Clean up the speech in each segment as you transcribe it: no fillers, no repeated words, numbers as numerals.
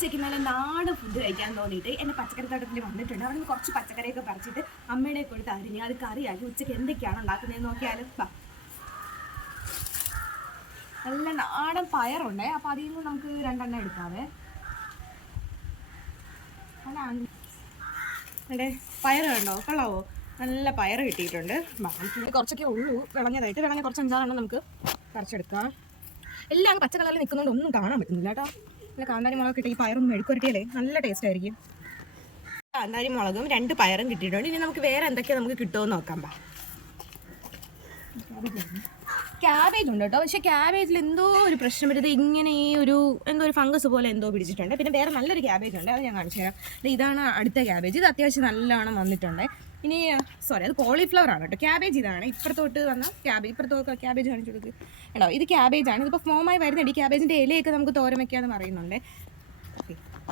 ഉച്ചയ്ക്ക് നല്ല നാടൻ ഫുഡ് കഴിക്കാൻ തോന്നിയിട്ട് എൻ്റെ പച്ചക്കറിത്തോട്ടത്തിൽ വന്നിട്ടുണ്ട്. അവിടെ നിന്ന് കുറച്ച് പച്ചക്കറിയൊക്കെ പറിച്ചിട്ട് അമ്മയുടെ കൊടുത്ത് അരിഞ്ഞ് അത് കറിയാക്കി ഉച്ചയ്ക്ക് എന്തൊക്കെയാണ് ഉണ്ടാക്കുന്നതെന്ന് നോക്കിയാലും നല്ല നാടൻ പയറുണ്ട്. അപ്പോൾ അതിൽ നിന്ന് നമുക്ക് 2 എണ്ണം എടുക്കാവേ. അതെ, പയർ കണ്ടോ, കൊള്ളാവോ? നല്ല പയർ കിട്ടിയിട്ടുണ്ട്. കുറച്ചൊക്കെ ഉള്ളൂ വിളഞ്ഞതായിട്ട്. വിളഞ്ഞ കുറച്ച് 5-6 നമുക്ക് പറിച്ചെടുക്കാം. എല്ലാം പച്ച കളറിൽ നിൽക്കുന്നതുകൊണ്ട് ഒന്നും കാണാൻ പറ്റുന്നില്ല കേട്ടോ. നല്ല കാന്താരി മുളക് കിട്ടി. ഈ പയറും മെഴുക്കുരട്ടിയല്ലേ, നല്ല ടേസ്റ്റ് ആയിരിക്കും. കാന്താരി മുളകും 2 പയറും കിട്ടിയിട്ടുണ്ട്. ഇനി നമുക്ക് വേറെ എന്തൊക്കെയാണ് നമുക്ക് കിട്ടുമെന്ന് നോക്കാം. ക്യാബേജ് ഉണ്ട് കേട്ടോ. പക്ഷേ ക്യാബേജിൽ എന്തോ ഒരു പ്രശ്നം വരുന്നത്, ഇങ്ങനെ ഈ ഒരു എന്തോ ഒരു ഫംഗസ് പോലെ എന്തോ പിടിച്ചിട്ടുണ്ട്. പിന്നെ വേറെ നല്ലൊരു ക്യാബേജ് ഉണ്ട്, അത് ഞാൻ കാണിച്ചു തരാം. ഇതാണ് അടുത്ത ക്യാബേജ്. ഇത് അത്യാവശ്യം നല്ലോണം വന്നിട്ടുണ്ട്. ഇനി അത് കോളിഫ്ലവർ ആണ് കേട്ടോ. ക്യാബേജ് ഇതാണ്. ഇപ്പുറത്തോട്ട് വന്ന ഇപ്പുറത്തോട്ട് ക്യാബേജ് കാണിച്ചു കൊടുക്കുക. ഉണ്ടോ, ഇത് ക്യാബേജാണ്. ഇതിപ്പോൾ ഫോമായി വരുന്നുണ്ട്. ഈ ക്യാബേജിൻ്റെ ഇലയൊക്കെ നമുക്ക് തോരൻ വയ്ക്കാമെന്ന് പറയുന്നുണ്ട്.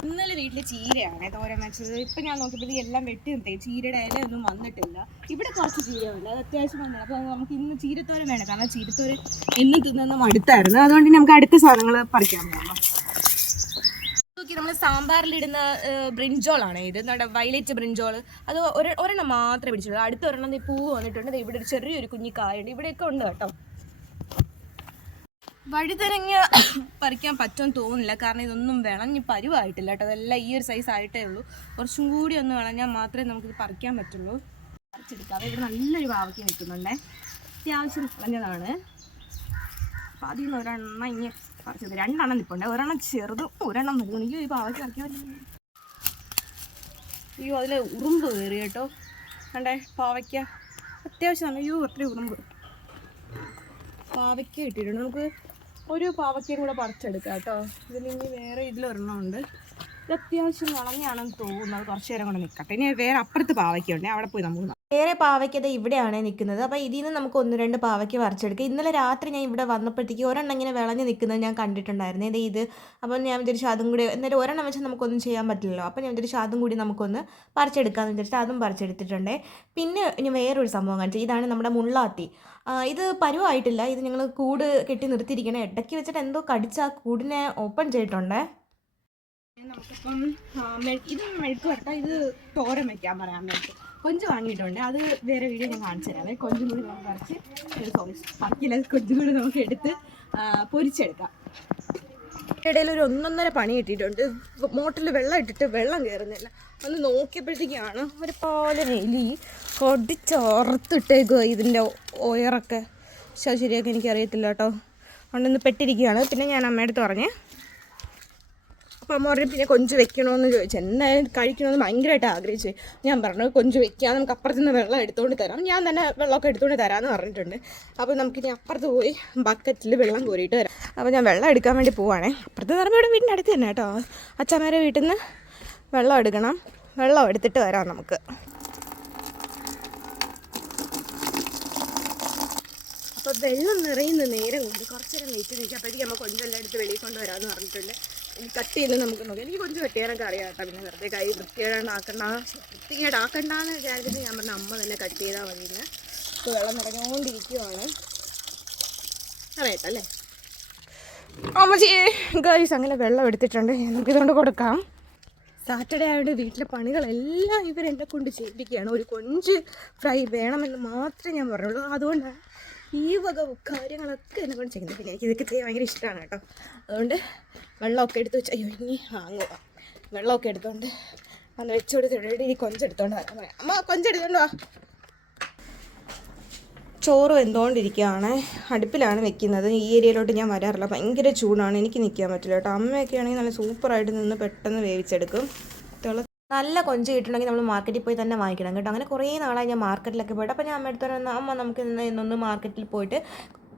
ഇന്നലെ വീട്ടിൽ ചീരയാണ് തോരൻ വെച്ചത്. ഇപ്പം ഞാൻ നോക്കിയപ്പോൾ എല്ലാം വെട്ടി നിർത്തി. ചീരയുടെ ഇലയൊന്നും വന്നിട്ടില്ല. ഇവിടെ കുറച്ച് ചീരയുണ്ട്, അത് അത്യാവശ്യം വന്നത്. അപ്പോൾ നമുക്ക് ഇന്ന് ചീരത്തോരൻ വേണം. കാരണം ചീരത്തോരൻ എന്നും തിന്നൊന്നും അടുത്തായിരുന്നു. അതുകൊണ്ട് നമുക്ക് അടുത്ത സാധനങ്ങൾ പറിക്കാൻ പോകാം. നമ്മൾ സാമ്പാറിലിടുന്ന ബ്രിഞ്ചോളാണ് ഇത്. നമ്മുടെ വയലറ്റ് ബ്രിഞ്ചോൾ. അത് ഒരെണ്ണം മാത്രമേ പിടിച്ചുള്ളൂ. അടുത്ത ഒരെണ്ണം ഈ പൂവ് വന്നിട്ടുണ്ട്. ഇവിടെ ഒരു ചെറിയൊരു കുഞ്ഞി കായുണ്ട്. ഇവിടെയൊക്കെ ഉണ്ട് കേട്ടോ. വഴുതനങ്ങ പറിക്കാൻ പറ്റുമെന്ന് തോന്നുന്നില്ല, കാരണം ഇതൊന്നും വിളഞ്ഞ് പരുവായിട്ടില്ല കേട്ടോ. അതെല്ലാം ഈ ഒരു സൈസ് ആയിട്ടേ ഉള്ളൂ. കുറച്ചും കൂടി ഒന്ന് വിളഞ്ഞാൽ മാത്രമേ നമുക്കിത് പറിക്കാൻ പറ്റുള്ളൂ. പറിച്ചെടുക്കാം. ഇവിടെ നല്ലൊരു പാവയ്ക്ക നിൽക്കുന്നുണ്ട്, അത്യാവശ്യം വിളഞ്ഞതാണ്. അപ്പം അതിൽ നിന്ന് ഒരെണ്ണം ഇങ്ങനെ പറിച്ചത് 2 എണ്ണം നിൽപ്പുണ്ട്. ഒരെണ്ണം ചെറുതും ഒരെണ്ണം നിൽക്കുന്നു. ഈ പാവയ്ക്ക പറിക്കാൻ അയ്യോ, അതിൽ ഉറുമ്പ് കയറി കേട്ടോ. കണ്ടേ, പാവയ്ക്ക അത്യാവശ്യമാണ്. അയ്യോ, അത്രയും ഉറുമ്പ്. പാവയ്ക്ക കിട്ടിയിട്ടുണ്ട്. നമുക്ക് ഒരു പാവയ്ക്കയും കൂടെ പറിച്ചെടുക്കാം കേട്ടോ. ഇതിലിനി വേറെ ഇതിലൊരെണ്ണമുണ്ട്. ഇത് അത്യാവശ്യം വളഞ്ഞാണെന്ന് തോന്നുന്നത്. കുറച്ച് നേരം കൂടെ നിൽക്കട്ടെ. ഇനി വേറെ അപ്പുറത്ത് പാവയ്ക്കുണ്ട്, അവിടെ പോയി നമുക്ക് വേറെ പാവയ്ക്കത് ഇവിടെയാണ് നിൽക്കുന്നത്. അപ്പോൾ ഇതിൽ നിന്ന് നമുക്ക് 1-2 പാവയ്ക്ക പറിച്ചെടുക്കാം. ഇന്നലെ രാത്രി ഞാൻ ഇവിടെ വന്നപ്പോഴത്തേക്ക് ഒരെണ്ണം ഇങ്ങനെ വിളഞ്ഞ് നിൽക്കുന്നത് ഞാൻ കണ്ടിട്ടുണ്ടായിരുന്നു. ഇത് അപ്പോൾ ഞാൻ വിചാരിച്ചു അതും കൂടി, എന്നാലും ഒരെണ്ണം വെച്ചാൽ നമുക്കൊന്നും ചെയ്യാൻ പറ്റില്ലല്ലോ. അപ്പോൾ ഞാൻ വിചാരിച്ചു അതും കൂടി നമുക്കൊന്ന് പറിച്ചെടുക്കാമെന്ന് വിചാരിച്ചിട്ട് അതും പറിച്ചെടുത്തിട്ടുണ്ട്. പിന്നെ ഇനി വേറൊരു സംഭവം കാണിച്ചു. ഇതാണ് നമ്മുടെ മുള്ളാത്തി. ഇത് പരുവായിട്ടില്ല. ഇത് ഞങ്ങൾ കൂട് കെട്ടി നിർത്തിയിരിക്കണേ. ഇടയ്ക്ക് വെച്ചിട്ട് എന്തോ കടിച്ച് ആ കൂടിനെ ഓപ്പൺ ചെയ്തിട്ടുണ്ടേ. നമുക്കിപ്പം ഇത് മെഴുക്ക് വരട്ടെ. ഇത് തോരൻ വയ്ക്കാൻ പറയാം. മെഴുക്ക് കൊഞ്ച് വാങ്ങിയിട്ടുണ്ട്, അത് വേറെ വീഡിയോ ഞാൻ കാണിച്ചു തരാവേ. കൊഞ്ചും കൂടി നമുക്ക് പറിക്കില്ല, കൊഞ്ചും കൂടി നമുക്ക് എടുത്ത് പൊരിച്ചെടുക്കാം. ഇടയിൽ ഒരു 1-1.5 പണി കിട്ടിയിട്ടുണ്ട്. മോട്ടറിൽ വെള്ളം ഇട്ടിട്ട് വെള്ളം കയറുന്നില്ല. ഒന്ന് നോക്കിയപ്പോഴത്തേക്കാണ് ഒരു പോലെ എലി കൊടിച്ചോർത്തിട്ടേക്കോ ഇതിൻ്റെ ഒയറൊക്കെ. ശരിയൊക്കെ എനിക്കറിയത്തില്ല കേട്ടോ. അതുകൊണ്ടൊന്ന് പെട്ടിരിക്കുകയാണ്. പിന്നെ ഞാൻ അമ്മയടുത്ത് പറഞ്ഞേ. അപ്പം അമ്മ പറഞ്ഞു പിന്നെ കൊഞ്ച് വെക്കണമെന്ന് ചോദിച്ചു. എന്തായാലും കഴിക്കണമെന്ന് ഭയങ്കരമായിട്ട് ആഗ്രഹിച്ചു. ഞാൻ പറഞ്ഞു കൊഞ്ച് വെക്കാം, നമുക്ക് അപ്പുറത്ത് നിന്ന് വെള്ളം എടുത്തുകൊണ്ട് തരാം. ഞാൻ തന്നെ വെള്ളമൊക്കെ എടുത്തുകൊണ്ട് തരാമെന്ന് പറഞ്ഞിട്ടുണ്ട്. അപ്പോൾ നമുക്കിനി അപ്പുറത്ത് പോയി ബക്കറ്റിൽ വെള്ളം കോരിയിട്ട് വരാം. അപ്പോൾ ഞാൻ വെള്ളം എടുക്കാൻ വേണ്ടി പോവുകയാണേ. അപ്പുറത്ത് പറയുമ്പോൾ ഇവിടെ വീടിൻ്റെ അടുത്ത് തന്നെ കേട്ടോ. അച്ഛന്മാരെ വീട്ടിൽ നിന്ന് വെള്ളം എടുക്കണം. വെള്ളം എടുത്തിട്ട് വരാം നമുക്ക്. അപ്പോൾ വെള്ളം നിറയുന്ന നേരം കൊണ്ട് കുറച്ച് നേരം വെയിറ്റ് നിൽക്കുക. അപ്പോഴത്തേക്ക് നമ്മൾ കൊഞ്ചെല്ലാം എടുത്ത് വെളിയിൽ കൊണ്ടുവരാമെന്ന് പറഞ്ഞിട്ടുണ്ട്. കട്ട് ചെയ്ത് നമുക്ക് നോക്കാം. എനിക്ക് കൊഞ്ച് കട്ട് ചെയ്യാനൊക്കെ അറിയാം കേട്ടോ. പിന്നെ വെറുതെ കൈ വൃത്തികേടാക്കണ്ടെന്ന് വിചാരിച്ചിട്ട് ഞാൻ പറഞ്ഞ അമ്മ തന്നെ കട്ട് ചെയ്താൽ മതിയെന്ന്. ഇപ്പോൾ വെള്ളം നിറഞ്ഞുകൊണ്ടിരിക്കുവാണ്. അറിയട്ടല്ലേ അമ്മച്ചി. ഗൈസ് അങ്ങനെ വെള്ളം എടുത്തിട്ടുണ്ട്. നമുക്കിതുകൊണ്ട് കൊടുക്കാം. സാറ്റർഡേ ആയതുകൊണ്ട് വീട്ടിലെ പണികളെല്ലാം ഇവരെന്നെ കൊണ്ട് ചെയ്യിപ്പിക്കുകയാണ്. ഒരു കൊഞ്ച് ഫ്രൈ വേണമെന്ന് മാത്രമേ ഞാൻ പറഞ്ഞുള്ളൂ. അതുകൊണ്ടാണ് ഈ വക കാര്യങ്ങളൊക്കെ എന്നെ കൊണ്ട് ചെയ്യുന്നത്. പിന്നെ എനിക്ക് ഇതൊക്കെ ചെയ്യാൻ ഭയങ്കര ഇഷ്ടമാണ് കേട്ടോ. അതുകൊണ്ട് വെള്ളമൊക്കെ എടുത്ത് വെച്ച് അയ്യോ ഇനി വാങ്ങുക. വെള്ളമൊക്കെ എടുത്തോണ്ട് വന്ന് വെച്ച് കൊടുത്തിട്ട് ഈ കൊഞ്ചെടുത്തോണ്ട് വരാൻ പറയാം. അമ്മ കൊഞ്ചെടുത്തോണ്ട് വാ. ചോറ് വെന്തുകൊണ്ടിരിക്കുകയാണ്. അടുപ്പിലാണ് വെക്കുന്നത്. ഈ ഏരിയയിലോട്ട് ഞാൻ വരാറില്ല, ഭയങ്കര ചൂടാണ്, എനിക്ക് നിൽക്കാൻ പറ്റില്ല കേട്ടോ. അമ്മയൊക്കെ ആണെങ്കിൽ നല്ല സൂപ്പറായിട്ട് നിന്ന് പെട്ടെന്ന് വേവിച്ചെടുക്കും. നല്ല കൊഞ്ച് കിട്ടണമെങ്കിൽ നമ്മൾ മാർക്കറ്റിൽ പോയി തന്നെ വാങ്ങിക്കണം കേട്ടോ. അങ്ങനെ കുറേ നാളായി ഞാൻ മാർക്കറ്റിലൊക്കെ പോയിട്ട്. അപ്പോൾ ഞാൻ അമ്മ എടുത്തു പറഞ്ഞാൽ അമ്മ നമുക്ക് ഇന്നൊന്ന് മാർക്കറ്റിൽ പോയിട്ട്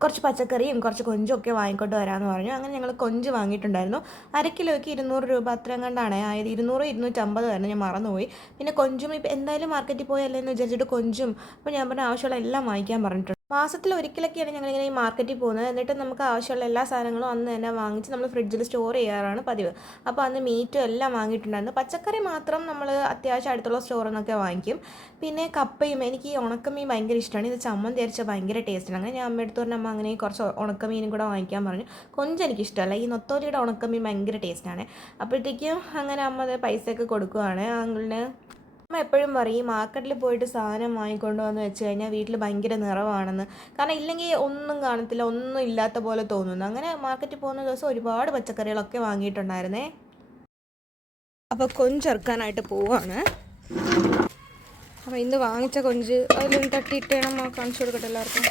കുറച്ച് പച്ചക്കറിയും കുറച്ച് കൊഞ്ചും ഒക്കെ വാങ്ങിക്കൊണ്ട് വരാമെന്ന് പറഞ്ഞു. അങ്ങനെ ഞങ്ങൾ കൊഞ്ച് വാങ്ങിയിട്ടുണ്ടായിരുന്നു. 1 കിലോയ്ക്ക് 200 രൂപ അത്രയും കണ്ടാണ് ആയത്. 200-250 ആയിരുന്നു, ഞാൻ മറന്നുപോയി. പിന്നെ കൊഞ്ചും ഇപ്പം എന്തായാലും മാർക്കറ്റിൽ പോയല്ലേ എന്ന് വിചാരിച്ചിട്ട് കൊഞ്ചും അപ്പോൾ ഞാൻ പറഞ്ഞ ആവശ്യമുള്ള എല്ലാം വാങ്ങിക്കാൻ പറഞ്ഞിട്ടുണ്ട്. മാസത്തിൽ ഒരിക്കലൊക്കെയാണ് ഞങ്ങളിങ്ങനെ ഈ മാർക്കറ്റിൽ പോകുന്നത്. എന്നിട്ട് നമുക്ക് ആവശ്യമുള്ള എല്ലാ സാധനങ്ങളും അന്ന് തന്നെ വാങ്ങിച്ച് നമ്മൾ ഫ്രിഡ്ജിൽ സ്റ്റോർ ചെയ്യാറാണ് പതിവ്. അപ്പോൾ അന്ന് മീറ്റും എല്ലാം വാങ്ങിയിട്ടുണ്ടായിരുന്നു. പച്ചക്കറി മാത്രം നമ്മൾ അത്യാവശ്യം അടുത്തുള്ള സ്റ്റോറിൽ നിന്നൊക്കെ വാങ്ങിക്കും. പിന്നെ കപ്പയും, എനിക്ക് ഈ ഉണക്കമീൻ ഭയങ്കര ഇഷ്ടമാണ്. ഇത് ചമ്മന്തി അരച്ചാൽ ഭയങ്കര ടേസ്റ്റാണ്. അങ്ങനെ ഞാൻ അമ്മ എടുത്ത് പറഞ്ഞാൽ അമ്മ അങ്ങനെ കുറച്ച് ഉണക്കമീനും കൂടെ വാങ്ങിക്കാൻ പറഞ്ഞു. കൊഞ്ച് എനിക്കിഷ്ടമല്ല. ഈ നൊത്തോലിയുടെ ഉണക്കമീൻ ഭയങ്കര ടേസ്റ്റാണ്. അപ്പോഴത്തേക്കും അങ്ങനെ അമ്മ അത് പൈസയൊക്കെ കൊടുക്കുവാണ് അങ്കിളിന്. അമ്മ എപ്പോഴും പറയും ഈ മാർക്കറ്റിൽ പോയിട്ട് സാധനം വാങ്ങിക്കൊണ്ട് വന്ന് വെച്ച് കഴിഞ്ഞാൽ വീട്ടിൽ ഭയങ്കര നിറവാണെന്ന്. കാരണം ഇല്ലെങ്കിൽ ഒന്നും കാണത്തില്ല, ഒന്നും ഇല്ലാത്ത പോലെ തോന്നുന്നു. അങ്ങനെ മാർക്കറ്റിൽ പോകുന്ന ദിവസം ഒരുപാട് പച്ചക്കറികളൊക്കെ വാങ്ങിയിട്ടുണ്ടായിരുന്നേ. അപ്പോൾ കൊഞ്ചെറുക്കാനായിട്ട് പോവാണ്. അപ്പോൾ ഇന്ന് വാങ്ങിച്ച കൊഞ്ച് അതിലൊന്ന് തട്ടിയിട്ട് വേണം കാണിച്ചു കൊടുക്കട്ടെ എല്ലാവർക്കും.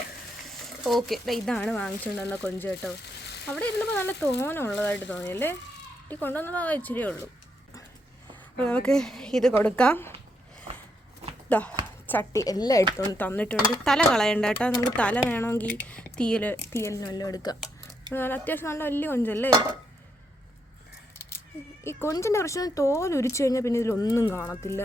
ഓക്കെ, ഇതാണ് വാങ്ങിച്ചുകൊണ്ട് വന്ന കൊഞ്ച് കേട്ടോ. അവിടെ ഇരുന്നപ്പോൾ നല്ല തോനുള്ളതായിട്ട് തോന്നിയല്ലേ. ഈ കൊണ്ടുവന്നപ്പോൾ ഇച്ചിരിയേ ഉള്ളൂ. അപ്പോൾ നമുക്ക് ഇത് കൊടുക്കാം. ചട്ടി എല്ലാം എടുത്തുകൊണ്ട് തന്നിട്ടുണ്ട്. തല കളയണ്ട കേട്ടോ, നമുക്ക് തല വേണമെങ്കിൽ തീയലിനെല്ലാം എടുക്കാം. അത്യാവശ്യം നല്ല വലിയ കൊഞ്ചല്ലേ. ഈ കൊഞ്ചിൻ്റെ പ്രശ്നം തോലുരിച്ചു കഴിഞ്ഞാൽ പിന്നെ ഇതിലൊന്നും കാണത്തില്ല.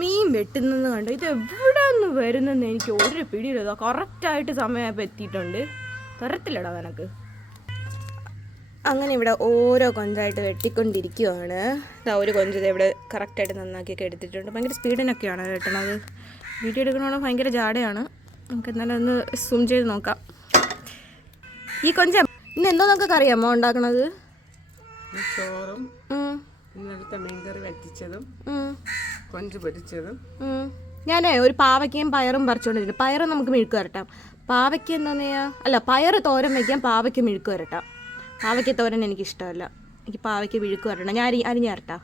മീൻ വെട്ടുന്നെന്ന് കണ്ടു. ഇത് എവിടെ നിന്ന് വരുന്നെന്ന് എനിക്ക് ഒരു പിടിയില്ല. കറക്റ്റായിട്ട് സമയമായപ്പോൾ എത്തിയിട്ടുണ്ട്. തരത്തില്ലടാ നിനക്ക്. അങ്ങനെ ഇവിടെ ഓരോ കൊഞ്ചായിട്ട് വെട്ടിക്കൊണ്ടിരിക്കുവാണ്. ഒരു കൊഞ്ച് ഇവിടെ കറക്റ്റായിട്ട് നന്നാക്കിയൊക്കെ എടുത്തിട്ടുണ്ട്. ഭയങ്കര സ്പീഡിനൊക്കെയാണ് വെട്ടണത്. വീഡിയോ എടുക്കണമെങ്കിൽ ഭയങ്കര ജാടയാണ്. നമുക്ക് എന്നാലും ഒന്ന് സൂം ചെയ്ത് നോക്കാം. ഈ കൊഞ്ച് ഇന്ന് എന്തോ നമുക്കൊക്കെ അറിയാമോ ഉണ്ടാക്കണത്? ചോറും ഇന്നലത്തെ മീൻകറി വറ്റിച്ചതും കൊഞ്ച് പൊരിച്ചതും. ഞാനേ ഒരു പാവയ്ക്കയും പയറും പറിച്ചുകൊണ്ടിരിക്കും. പയറ് നമുക്ക് മെഴുക്ക് വരട്ടാം. പാവയ്ക്ക് എന്താ അല്ല, പയറ് തോരൻ വയ്ക്കാം, പാവയ്ക്ക് മെഴുക്ക് വരട്ടാം. പാവയ്ക്ക് തോരൻ എനിക്കിഷ്ടമല്ല. എനിക്ക് പാവയ്ക്ക് മെഴുക്ക് വരട്ടണം. ഞാൻ അരിഞ്ഞ് വരട്ടാം.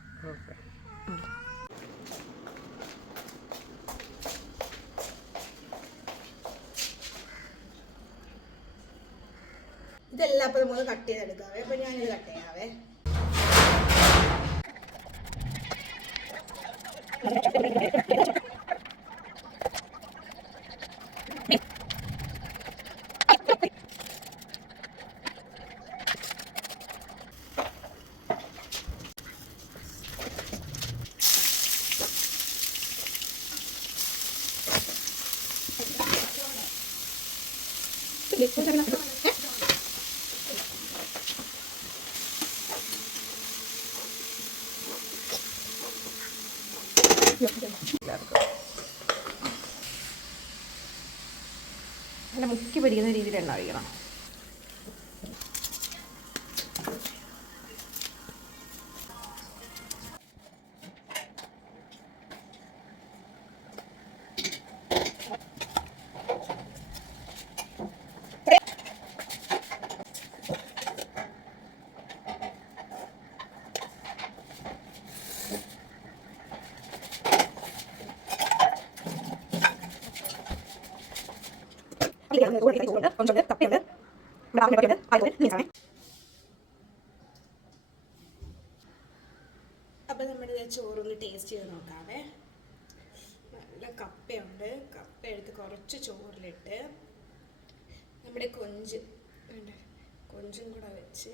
ഇതെല്ലാം അപ്പോൾ നമുക്ക് കട്ട് ചെയ്തെടുക്കാവേ. അപ്പോൾ ഞാനിത് കട്ട് ചെയ്യാവേ. നല്ല മുക്കി പിടിക്കുന്ന രീതിയിൽ എണ്ണ ഒഴിക്കണം. അപ്പം നമ്മുടെ ചോറൊന്ന് ടേസ്റ്റ് ചെയ്ത് നോക്കാവേ. നല്ല കപ്പയുണ്ട്. കപ്പ എടുത്ത് കുറച്ച് ചോറിലിട്ട് നമ്മുടെ കൊഞ്ചും കൂടെ വെച്ച്